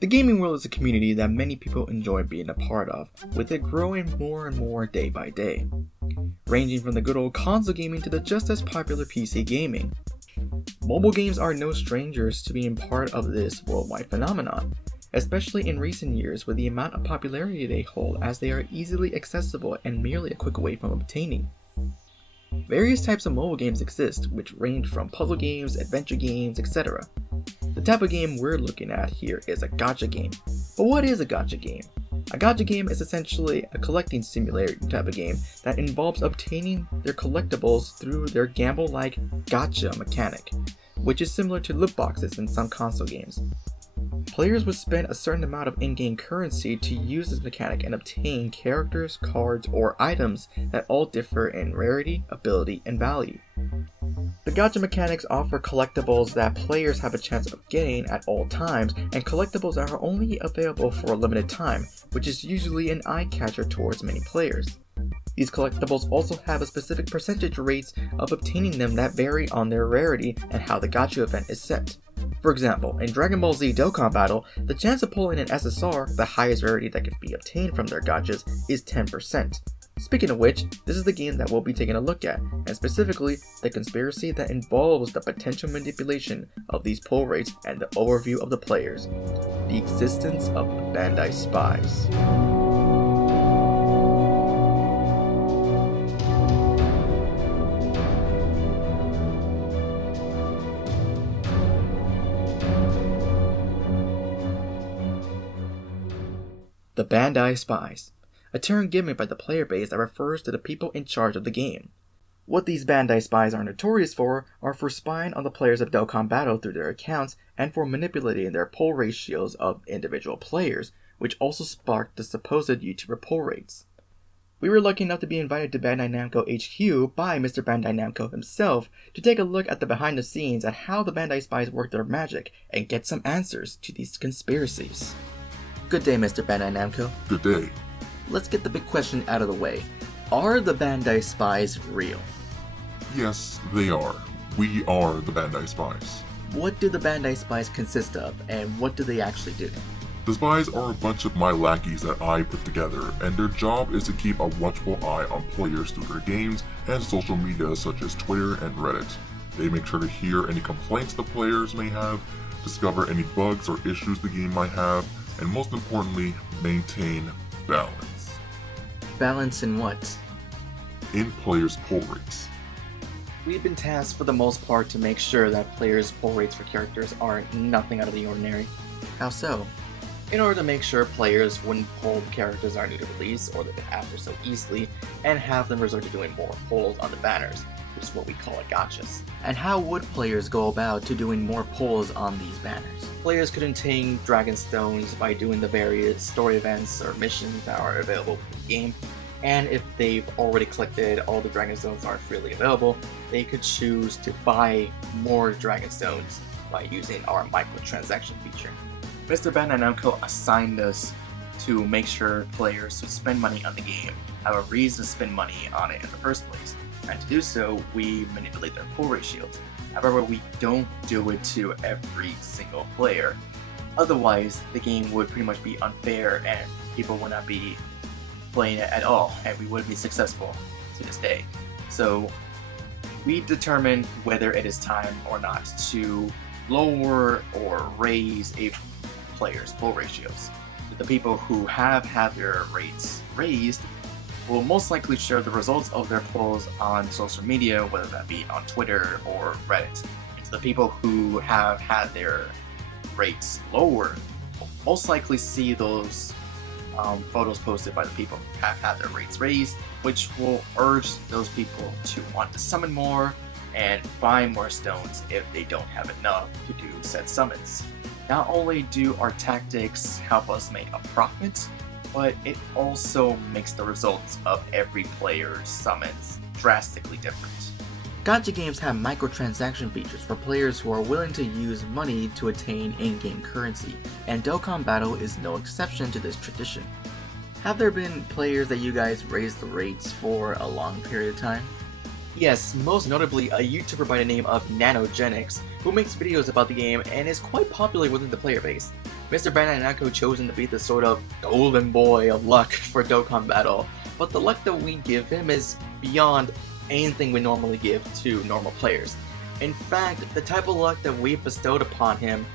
The gaming world is a community that many people enjoy being a part of, with it growing more and more day by day, ranging from the good old console gaming to the just as popular PC gaming. Mobile games are no strangers to being part of this worldwide phenomenon, especially in recent years with the amount of popularity they hold, as they are easily accessible and merely a click away from obtaining. Various types of mobile games exist, which range from puzzle games, adventure games, etc. The type of game we're looking at here is a gacha game. But what is a gacha game? A gacha game is essentially a collecting simulator type of game that involves obtaining their collectibles through their gamble-like gacha mechanic, which is similar to loot boxes in some console games. Players would spend a certain amount of in-game currency to use this mechanic and obtain characters, cards, or items that all differ in rarity, ability, and value. The gacha mechanics offer collectibles that players have a chance of getting at all times, and collectibles that are only available for a limited time, which is usually an eye-catcher towards many players. These collectibles also have a specific percentage rates of obtaining them that vary on their rarity and how the gacha event is set. For example, in Dragon Ball Z Dokkan Battle, the chance of pulling an SSR, the highest rarity that can be obtained from their gachas, is 10%. Speaking of which, this is the game that we'll be taking a look at, and specifically, the conspiracy that involves the potential manipulation of these pull rates and the overview of the players. The existence of the Bandai Spies. The Bandai Spies, a term given by the player base that refers to the people in charge of the game. What these Bandai Spies are notorious for are for spying on the players of Dokkan Battle through their accounts and for manipulating their pull ratios of individual players, which also sparked the supposed YouTuber pull rates. We were lucky enough to be invited to Bandai Namco HQ by Mr. Bandai Namco himself to take a look at the behind the scenes at how the Bandai Spies work their magic and get some answers to these conspiracies. Good day, Mr. Bandai Namco. Good day. Let's get the big question out of the way. Are the Bandai Spies real? Yes, they are. We are the Bandai Spies. What do the Bandai Spies consist of, and what do they actually do? The Spies are a bunch of my lackeys that I put together, and their job is to keep a watchful eye on players through their games and social media such as Twitter and Reddit. They make sure to hear any complaints the players may have, discover any bugs or issues the game might have, and most importantly, maintain balance. Balance in what? In players' pull rates. We've been tasked for the most part to make sure that players' pull rates for characters are nothing out of the ordinary. How so? In order to make sure players wouldn't pull the characters that are new to release or that they after so easily, and have them resort to doing more pulls on the banners, which is what we call it gachas. And how would players go about to doing more pulls on these banners? Players could obtain Dragon Stones by doing the various story events or missions that are available in the game, and if they've already collected all the Dragon Stones that are freely available, they could choose to buy more Dragon Stones by using our microtransaction feature. Mr. Bandai Namco assigned us to make sure players who spend money on the game have a reason to spend money on it in the first place. And to do so, we manipulate their pull ratios. However, we don't do it to every single player. Otherwise, the game would pretty much be unfair and people would not be playing it at all, and we wouldn't be successful to this day. So, we determine whether it is time or not to lower or raise a player's pull ratios. The people who have had their rates raised will most likely share the results of their polls on social media, whether that be on Twitter or Reddit. It's the people who have had their rates lower will most likely see those photos posted by the people who have had their rates raised, which will urge those people to want to summon more and buy more stones if they don't have enough to do said summons. Not only do our tactics help us make a profit, but it also makes the results of every player's summons drastically different. Gacha games have microtransaction features for players who are willing to use money to attain in-game currency, and Dokkan Battle is no exception to this tradition. Have there been players that you guys raised the rates for a long period of time? Yes, most notably a YouTuber by the name of Nanogenics, who makes videos about the game and is quite popular within the player base. Mr. Bandai Namco chose him to be the sort of golden boy of luck for Dokkan Battle, but the luck that we give him is beyond anything we normally give to normal players. In fact, the type of luck that we've bestowed upon him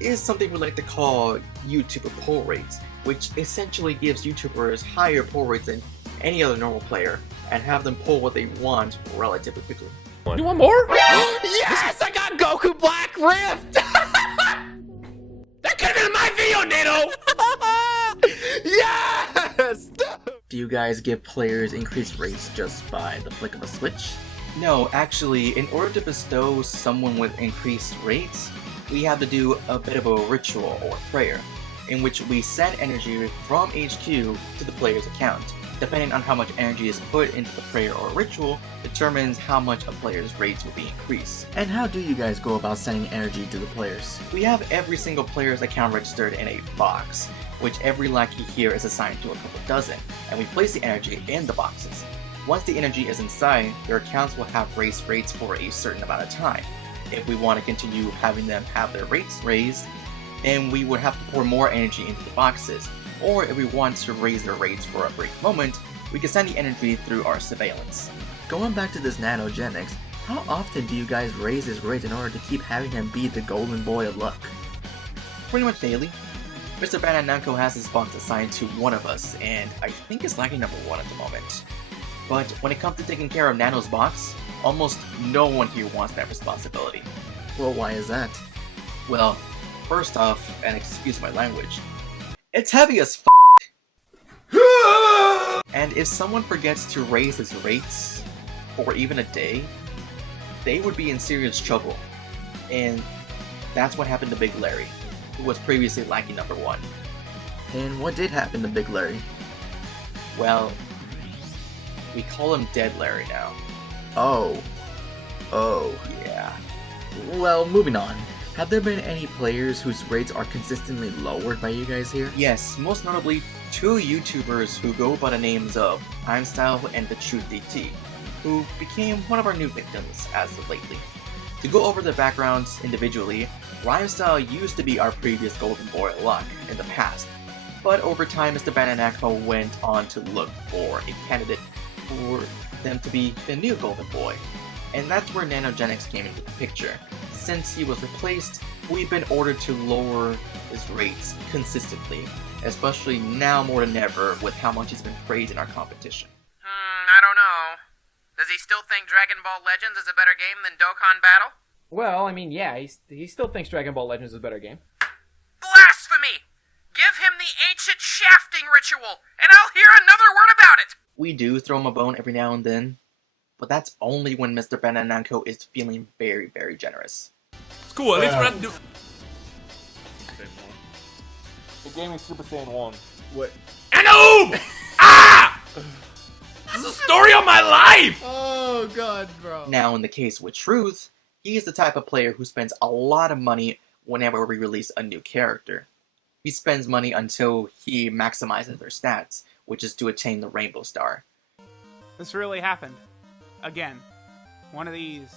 is something we like to call YouTuber pull rates, which essentially gives YouTubers higher pull rates than any other normal player, and have them pull what they want relatively quickly. You want more? Yes! I got Goku Black Rift! That could have been my video, Nano! Yes! Do you guys give players increased rates just by the flick of a switch? No, actually, in order to bestow someone with increased rates, we have to do a bit of a ritual or prayer, in which we send energy from HQ to the player's account. Depending on how much energy is put into the prayer or ritual, determines how much a player's rates will be increased. And how do you guys go about sending energy to the players? We have every single player's account registered in a box, which every lackey here is assigned to a couple dozen, and we place the energy in the boxes. Once the energy is inside, their accounts will have raised rates for a certain amount of time. If we want to continue having them have their rates raised, then we would have to pour more energy into the boxes. Or if we want to raise their rates for a brief moment, we can send the energy through our surveillance. Going back to this nanogenics, how often do you guys raise his rates in order to keep having him be the golden boy of luck? Pretty much daily. Mr. Bandai Namco has his box assigned to one of us, and I think it's lagging number 1 at the moment. But when it comes to taking care of Nano's box, almost no one here wants that responsibility. Well, why is that? Well, first off, and excuse my language, it's heavy as and if someone forgets to raise his rates for even a day, they would be in serious trouble. And that's what happened to Big Larry, who was previously lacking number 1. And what did happen to Big Larry? Well, we call him Dead Larry now. Oh. Yeah. Well, moving on. Have there been any players whose rates are consistently lowered by you guys here? Yes, most notably 2 YouTubers who go by the names of Timestyle and the Truth DT, who became one of our new victims as of lately. To go over their backgrounds individually, Rhymestyle used to be our previous Golden Boy of Luck in the past, but over time Mr. Bandai Namco went on to look for a candidate for them to be the new Golden Boy, and that's where Nanogenics came into the picture. Since he was replaced, we've been ordered to lower his rates consistently, especially now more than ever with how much he's been praised in our competition. I don't know. Does he still think Dragon Ball Legends is a better game than Dokkan Battle? Well, I mean, yeah, he still thinks Dragon Ball Legends is a better game. Blasphemy! Give him the ancient shafting ritual, and I'll hear another word about it! We do throw him a bone every now and then, but that's only when Mr. Bandai Namco is feeling very, very generous. It's cool, at least we're not doing... The game is Super Saiyan 1. What? Anoob! Ah! This is the story of my life! Oh god, bro. Now in the case with Truth, he is the type of player who spends a lot of money whenever we release a new character. He spends money until he maximizes their stats, which is to attain the Rainbow Star. This really happened. Again. One of these.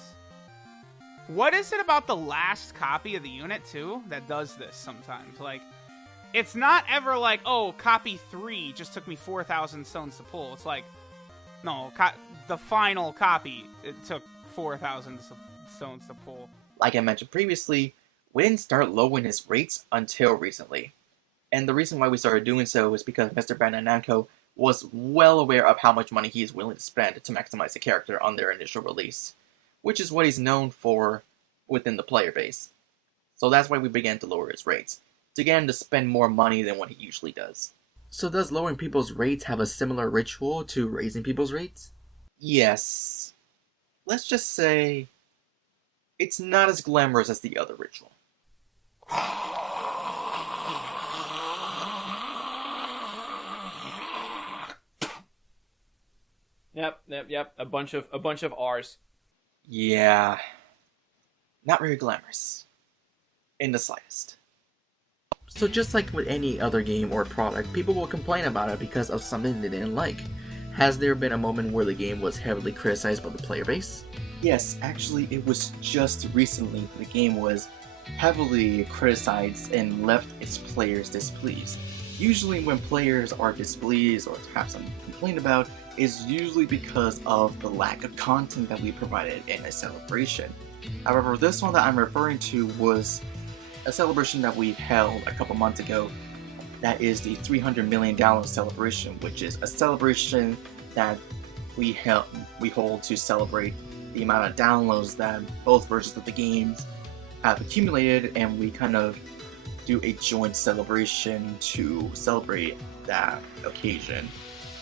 What is it about the last copy of the unit, too, that does this sometimes? Like, it's not ever like, oh, copy 3 just took me 4,000 stones to pull. It's like, no, the final copy, it took 4,000 stones to pull. Like I mentioned previously, we didn't start lowering his rates until recently. And the reason why we started doing so is because Mr. Bandai Namco was well aware of how much money he is willing to spend to maximize the character on their initial release, which is what he's known for within the player base. So that's why we began to lower his rates, to get him to spend more money than what he usually does. So does lowering people's rates have a similar ritual to raising people's rates? Yes. Let's just say it's not as glamorous as the other ritual. Yep. A bunch of R's. Yeah. Not very glamorous. In the slightest. So just like with any other game or product, people will complain about it because of something they didn't like. Has there been a moment where the game was heavily criticized by the player base? Yes, actually it was just recently the game was heavily criticized and left its players displeased. Usually when players are displeased or have something to complain about, is usually because of the lack of content that we provided in a celebration. However, this one that I'm referring to was a celebration that we held a couple months ago. That is the $300 million celebration, which is a celebration that we hold to celebrate the amount of downloads that both versions of the games have accumulated, and we kind of do a joint celebration to celebrate that occasion.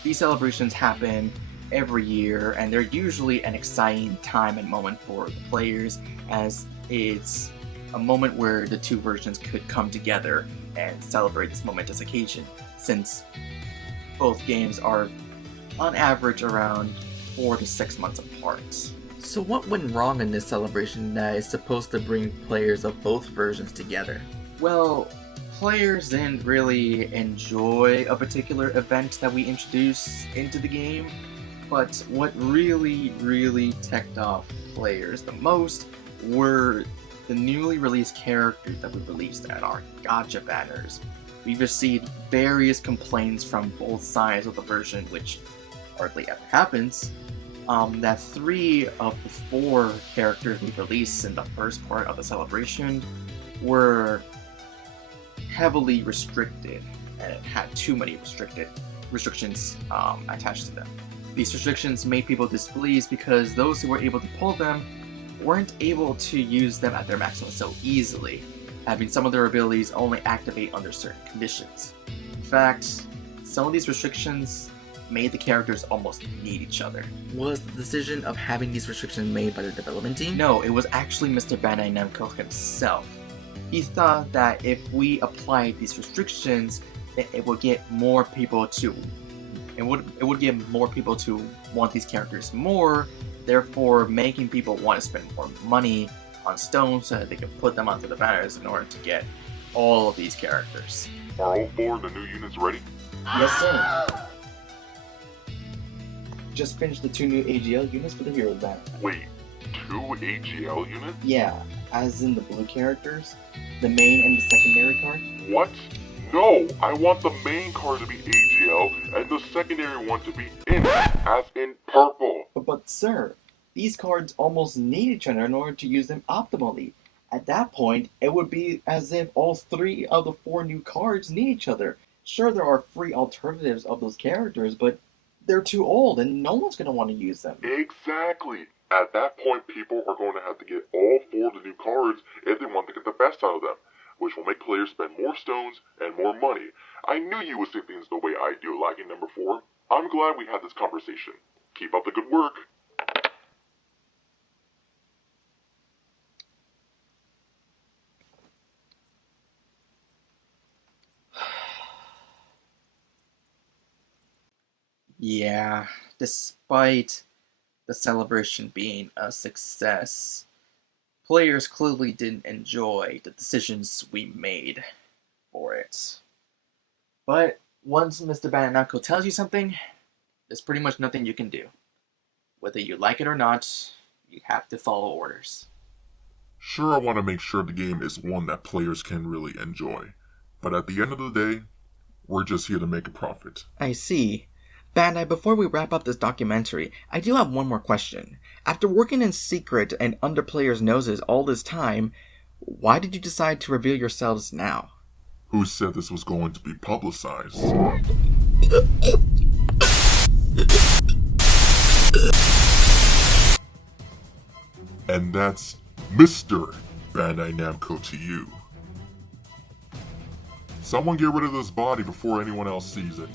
These celebrations happen every year, and they're usually an exciting time and moment for the players, as it's a moment where the two versions could come together and celebrate this momentous occasion, since both games are on average around 4 to 6 months apart. So what went wrong in this celebration that is supposed to bring players of both versions together? Well, players didn't really enjoy a particular event that we introduced into the game, but what really ticked off players the most were the newly released characters that we released at our gacha banners. We received various complaints from both sides of the version, which hardly ever happens, that 3 of the 4 characters we released in the first part of the celebration were heavily restricted and had too many restrictions attached to them. These restrictions made people displeased because those who were able to pull them weren't able to use them at their maximum so easily, having some of their abilities only activate under certain conditions. In fact, some of these restrictions made the characters almost need each other. Was the decision of having these restrictions made by the development team? No, it was actually Mr. Bandai Namco himself. He thought that if we applied these restrictions, then it would get more people to want these characters more, therefore making people want to spend more money on stones so that they can put them onto the banners in order to get all of these characters. Are all 4 of the new units ready? Yes, sir. Just finished the 2 new AGL units for the Hero banner. Wait, 2 AGL units? Yeah, as in the blue characters, the main and the secondary card. What? No, I want the main card to be AGL and the secondary one to be in, as in purple. But sir, these cards almost need each other in order to use them optimally. At that point, it would be as if all 3 of the 4 new cards need each other. Sure, there are free alternatives of those characters, but they're too old and no one's going to want to use them. Exactly. At that point, people are going to have to get all 4 of the new cards if they want to get the best out of them, which will make players spend more stones and more money. I knew you would see things the way I do, lacking number 4. I'm glad we had this conversation. Keep up the good work. Yeah, despite the celebration being a success, players clearly didn't enjoy the decisions we made for it. But once Mr. Bandai Namco tells you something, there's pretty much nothing you can do. Whether you like it or not, you have to follow orders. Sure, I want to make sure the game is one that players can really enjoy. But at the end of the day, we're just here to make a profit. I see. Bandai, before we wrap up this documentary, I do have one more question. After working in secret and under players' noses all this time, why did you decide to reveal yourselves now? Who said this was going to be publicized? And that's Mr. Bandai Namco to you. Someone get rid of this body before anyone else sees it.